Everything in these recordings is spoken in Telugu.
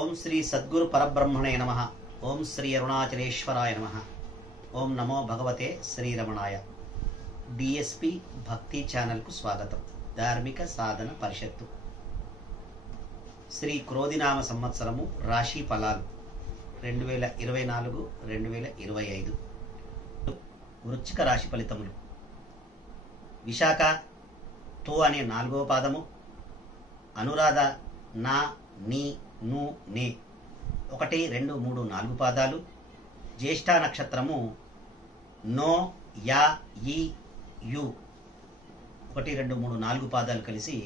ఓం శ్రీ సద్గురు పరబ్రహ్మణే నమః. ఓం శ్రీ అరుణాచలేశ్వరాయ నమః. ఓం నమో భగవతే శ్రీరమణాయ. డిఎస్పి భక్తి ఛానల్కు స్వాగతం. ధార్మిక సాధన పరిషత్తు శ్రీ క్రోధినామ సంవత్సరము రాశి ఫలాలు 2024-2025 వృశ్చిక రాశి ఫలితములు. విశాఖ తో అనే 4వ పాదము, అనురాధ నా నీ ను నే 1, 2, 3, 4 పాదాలు, జ్యేష్ఠ నక్షత్రము నో యా ఈ యు 1, 2, 3, 4 పాదాలు కలిసి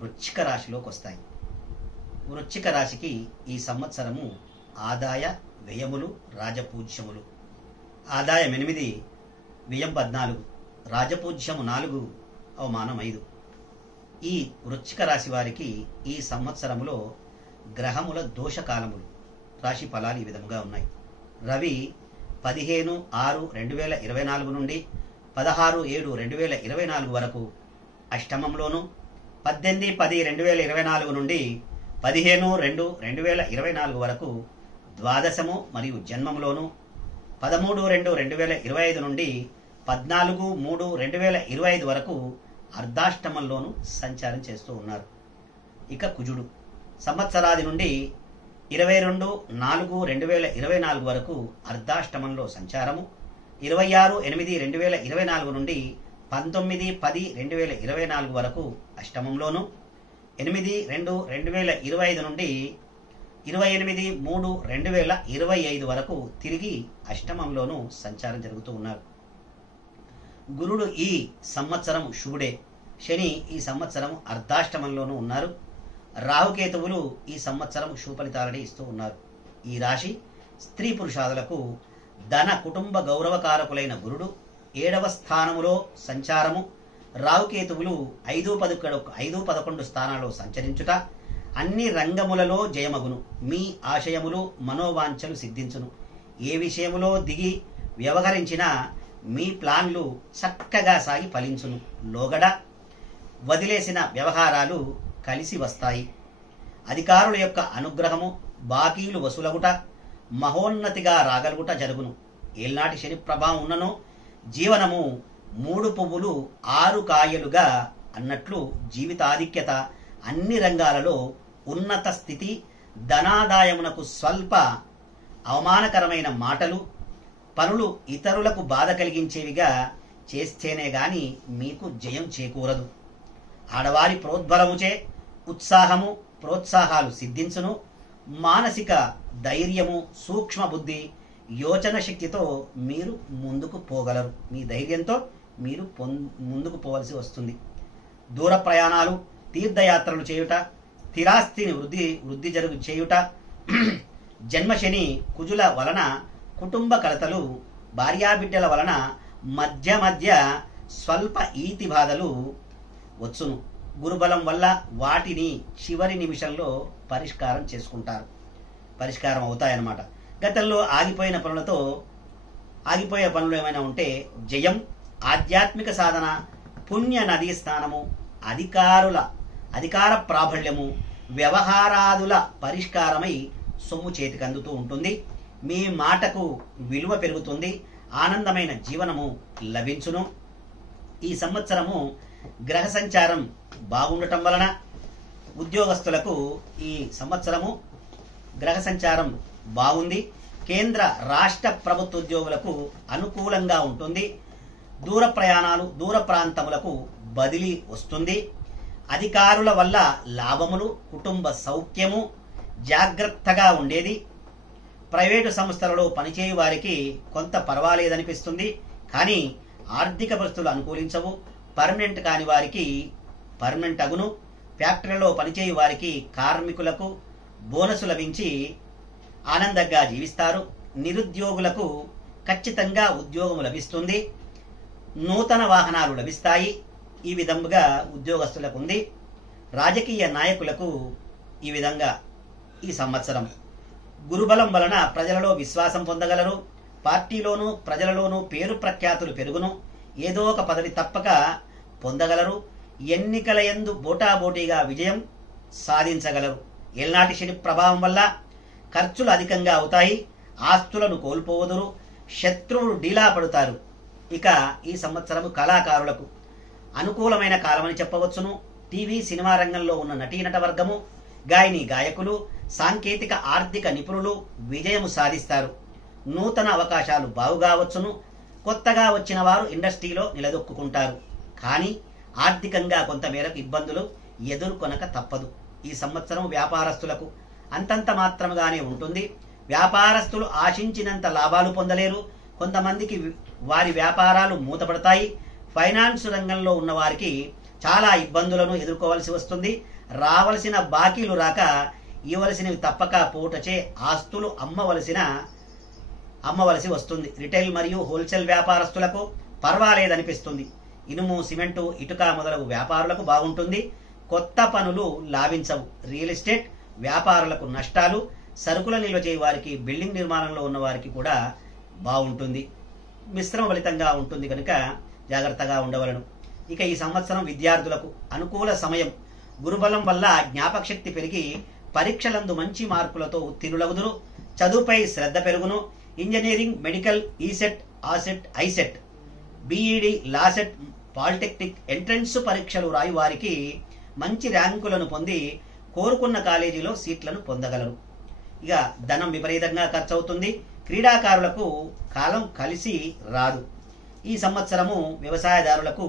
వృశ్చిక రాశిలోకి వస్తాయి. వృశ్చిక రాశికి ఈ సంవత్సరము ఆదాయ వ్యయములు రాజపూజ్యములు. ఆదాయం 8, వ్యయం 14, రాజపూజ్యము 4, అవమానం 5. ఈ వృశ్చిక రాశి వారికి ఈ సంవత్సరములో గ్రహముల దోషకాలములు. రాశి ఫలాలు ఈ విధముగా ఉన్నాయి. రవి 15/6/2024 నుండి 16/7/2024 వరకు అష్టమంలోను, 18/10/2024 నుండి 15/2/2024 వరకు ద్వాదశము మరియు జన్మంలోను, 13/2/2025 నుండి 14/3/2025 వరకు అర్ధాష్టమంలోను సంచారం చేస్తూ ఉన్నారు. ఇక కుజుడు సంవత్సరాది నుండి 22/4/2024 వరకు అర్ధాష్టమంలో సంచారము, 26/8/2024 నుండి 19/10/2024 వరకు అష్టమంలోను, 8/2/2025 నుండి 28/3/2025 వరకు తిరిగి అష్టమంలోను సంచారం జరుగుతూ ఉన్నారు. గురుడు ఈ సంవత్సరం శుభుడే. శని ఈ సంవత్సరం అర్ధాష్టమంలోనూ ఉన్నారు. రాహుకేతువులు ఈ సంవత్సరం శుభఫలితాలని ఇస్తూ ఉన్నారు. ఈ రాశి స్త్రీ పురుషాదులకు ధన కుటుంబ గౌరవకారకులైన గురుడు 7వ స్థానములో సంచారము, రాహుకేతువులు 5-11 స్థానాల్లో సంచరించుట అన్ని రంగములలో జయమగును. మీ ఆశయములు మనోవాంఛలు సిద్ధించును. ఏ విషయములో దిగి వ్యవహరించినా మీ ప్లాన్లు చక్కగా సాగి ఫలించును. లోగడ వదిలేసిన వ్యవహారాలు కలిసి వస్తాయి. అధికారుల యొక్క అనుగ్రహము, బాకీలు వసూలగుట, మహోన్నతిగా రాగలుగుట జరుగును. ఏల్నాటి శని ప్రభావం ఉన్నను జీవనము 3 పువ్వులు 6 కాయలుగా అన్నట్లు జీవితాధిక్యత అన్ని రంగాలలో ఉన్నత స్థితి, ధనాదాయమునకు స్వల్ప అవమానకరమైన మాటలు, పనులు ఇతరులకు బాధ కలిగించేవిగా చేస్తేనే గాని మీకు జయం చేకూరదు. ఆడవారి ప్రోద్బలముచే ఉత్సాహము ప్రోత్సాహాలు సిద్ధించును. మానసిక ధైర్యము, సూక్ష్మ బుద్ధి, యోచన శక్తితో మీరు ముందుకు పోగలరు. మీ ధైర్యంతో మీరు ముందుకు పోవలసి వస్తుంది. దూర ప్రయాణాలు, తీర్థయాత్రలు చేయుట, స్థిరాస్తిని వృద్ధి చేయుట, జన్మశని కుజుల వలన కుటుంబ కలతలు, భార్యాబిడ్డల వలన మధ్య స్వల్ప ఈతి బాధలు వచ్చును. గురుబలం వల్ల వాటిని చివరి నిమిషంలో పరిష్కారం చేసుకుంటారు. పరిష్కారం అవుతాయన్నమాట. గతంలో ఆగిపోయే పనులు ఏమైనా ఉంటే జయం, ఆధ్యాత్మిక సాధన, పుణ్య నదీ స్నానము, అధికార ప్రాబల్యము, వ్యవహారాదుల పరిష్కారమై సొమ్ము చేతికి అందుతూ ఉంటుంది. మీ మాటకు విలువ పెరుగుతుంది. ఆనందమైన జీవనము లభించును. ఈ సంవత్సరము గ్రహ సంచారం బాగుండటం వలన ఉద్యోగస్తులకు ఈ సంవత్సరము గ్రహ సంచారం బాగుంది. కేంద్ర రాష్ట్ర ప్రభుత్వ ఉద్యోగులకు అనుకూలంగా ఉంటుంది. దూర ప్రయాణాలు, దూర ప్రాంతములకు బదిలీ వస్తుంది. అధికారుల వల్ల లాభములు, కుటుంబ సౌఖ్యము, జాగ్రత్తగా ఉండేది. ప్రైవేటు సంస్థలలో పనిచేయు వారికి కొంత పర్వాలేదనిపిస్తుంది. కానీ ఆర్థిక పరిస్థితులు అనుకూలించవు. పర్మనెంట్ కాని వారికి పర్మనెంట్ అగును. ఫ్యాక్టరీలో పనిచేయు వారికి కార్మికులకు బోనసు లభించి ఆనందంగా జీవిస్తారు. నిరుద్యోగులకు ఖచ్చితంగా ఉద్యోగం లభిస్తుంది. నూతన వాహనాలు లభిస్తాయి. ఈ విధంగా ఉద్యోగస్తులకు ఉంది. రాజకీయ నాయకులకు ఈ విధంగా ఈ సంవత్సరం గురుబలం వలన ప్రజలలో విశ్వాసం పొందగలరు. పార్టీలోనూ ప్రజలలోనూ పేరు ప్రఖ్యాతులు పెరుగును. ఏదో ఒక పదవి తప్పక పొందగలరు. ఎన్నికల యందు బోటాబోటీగా విజయం సాధించగలరు. ఏళ్నాటి శని ప్రభావం వల్ల ఖర్చులు అధికంగా అవుతాయి. ఆస్తులను కోల్పోవదురు. శత్రువులు డీలా పడతారు. ఇక ఈ సంవత్సరము కళాకారులకు అనుకూలమైన కాలమని చెప్పవచ్చును. టీవీ సినిమా రంగంలో ఉన్న నటీనట వర్గము, గాయని గాయకులు, సాంకేతిక ఆర్థిక నిపుణులు విజయము సాధిస్తారు. నూతన అవకాశాలు బాగుగా వచ్చును. కొత్తగా వచ్చిన వారు ఇండస్ట్రీలో నిలదొక్కుంటారు. కానీ ఆర్థికంగా కొంతమేరకు ఇబ్బందులు ఎదుర్కొనక తప్పదు. ఈ సంవత్సరం వ్యాపారస్తులకు అంతంత మాత్రముగానే ఉంటుంది. వ్యాపారస్తులు ఆశించినంత లాభాలు పొందలేరు. కొంతమందికి వారి వ్యాపారాలు మూతపడతాయి. ఫైనాన్స్ రంగంలో ఉన్న వారికి చాలా ఇబ్బందులను ఎదుర్కోవాల్సి వస్తుంది. రావలసిన బాకీలు రాక ఇవ్వవలసినవి తప్పక పోటచే ఆస్తులు అమ్మవలసి వస్తుంది. రిటైల్ మరియు హోల్సేల్ వ్యాపారస్తులకు పర్వాలేదనిపిస్తుంది. ఇనుము, సిమెంటు, ఇటుక మొదలగు వ్యాపారులకు బాగుంటుంది. కొత్త పనులు లాభించవు. రియల్ ఎస్టేట్ వ్యాపారులకు నష్టాలు. సరుకుల నిల్వ చేయ వారికి, బిల్డింగ్ నిర్మాణంలో ఉన్న వారికి కూడా బాగుంటుంది. మిశ్రమ ఫలితంగా ఉంటుంది కనుక జాగ్రత్తగా ఉండవలను. ఇక ఈ సంవత్సరం విద్యార్థులకు అనుకూల సమయం. గురుబలం వల్ల జ్ఞాపకశక్తి పెరిగి పరీక్షలందు మంచి మార్కులతో ఉత్తీర్ణులగుదురు. చదువుపై శ్రద్ధ పెరుగును. ఇంజనీరింగ్, మెడికల్, ఈసెట్, ఆసెట్, ICET, BEd, LAWCET, polytechnic entrance పరీక్షలు రాయి వారికి మంచి ర్యాంకులను పొంది కోరుకున్న కాలేజీలో సీట్లను పొందగలరు. ఇక ధనం విపరీతంగా ఖర్చు అవుతుంది. క్రీడాకారులకు కాలం కలిసి రాదు. ఈ సంవత్సరము వ్యవసాయదారులకు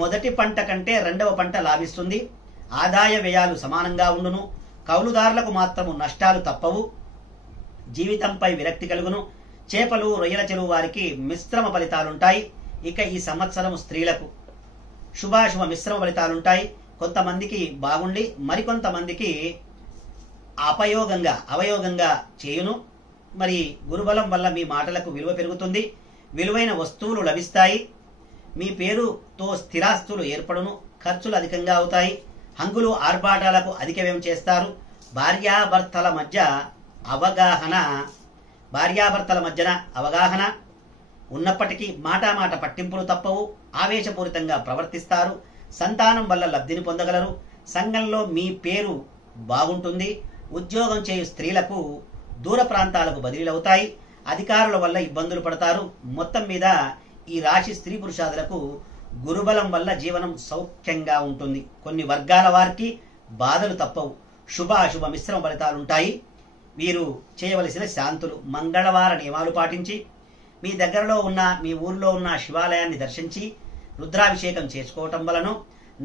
మొదటి పంట కంటే రెండవ పంట లాభిస్తుంది. ఆదాయ వ్యయాలు సమానంగా ఉండును. కౌలుదారులకు మాత్రము నష్టాలు తప్పవు. జీవితంపై విరక్తి కలుగును. చేపలు, రొయ్యల చెరువు వారికి మిశ్రమ ఫలితాలుంటాయి. ఇక ఈ సంవత్సరం స్త్రీలకు శుభాశుభ మిశ్రమ ఫలితాలుంటాయి. కొంతమందికి బాగుండి మరికొంతమందికి అవయోగంగా చేయును. మరి గురుబలం వల్ల మీ మాటలకు విలువ పెరుగుతుంది. విలువైన వస్తువులు లభిస్తాయి. మీ పేరుతో స్థిరాస్తులు ఏర్పడును. ఖర్చులు అధికంగా అవుతాయి. హంగులు, ఆర్భాటాలకు అధిక వ్యయం చేస్తారు. భార్యాభర్తల మధ్యన అవగాహన ఉన్నప్పటికీ మాట పట్టింపులు తప్పవు. ఆవేశపూరితంగా ప్రవర్తిస్తారు. సంతానం వల్ల లబ్ధిని పొందగలరు. సంఘంలో మీ పేరు బాగుంటుంది. ఉద్యోగం చేయు స్త్రీలకు దూర ప్రాంతాలకు బదిలీలవుతాయి. అధికారుల వల్ల ఇబ్బందులు పడతారు. మొత్తం మీద ఈ రాశి స్త్రీ పురుషాదులకు గురుబలం వల్ల జీవనం సౌఖ్యంగా ఉంటుంది. కొన్ని వర్గాల వారికి బాధలు తప్పవు. శుభాశుభ మిశ్రమ ఫలితాలుంటాయి. వీరు చేయవలసిన శాంతులు: మంగళవార నియమాలు పాటించి, మీ దగ్గరలో ఉన్న, మీ ఊరిలో ఉన్న శివాలయాన్ని దర్శించి రుద్రాభిషేకం చేసుకోవటం వలను,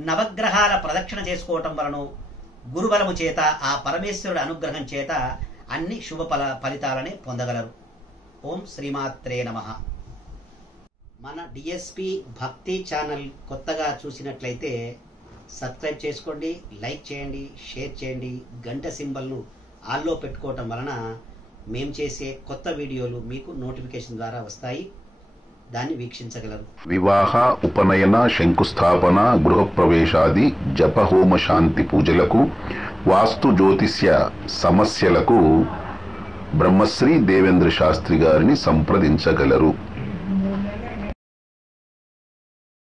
నవగ్రహాల ప్రదక్షిణ చేసుకోవటం వలను గురుబలము చేత, ఆ పరమేశ్వరుడి అనుగ్రహం చేత అన్ని శుభ ఫలితాలని పొందగలరు. ఓం శ్రీమాత్రే నమః. మన డిఎస్పి భక్తి ఛానల్ కొత్తగా చూసినట్లయితే సబ్స్క్రైబ్ చేసుకోండి, లైక్ చేయండి, షేర్ చేయండి. గంట సింబల్ను ఆల్లో పెట్టుకోవటం వలన మేము చేసే కొత్త వీడియోలు మీకు నోటిఫికేషన్ ద్వారా వస్తాయి. దాన్ని వీక్షించగలరు. వివాహ, ఉపనయన, శంకుస్థాపన, గృహప్రవేశాది జపహోమ శాంతి పూజలకు, వాస్తు జ్యోతిష్య సమస్యలకు బ్రహ్మశ్రీ దేవేంద్ర శాస్త్రి గారిని సంప్రదించగలరు.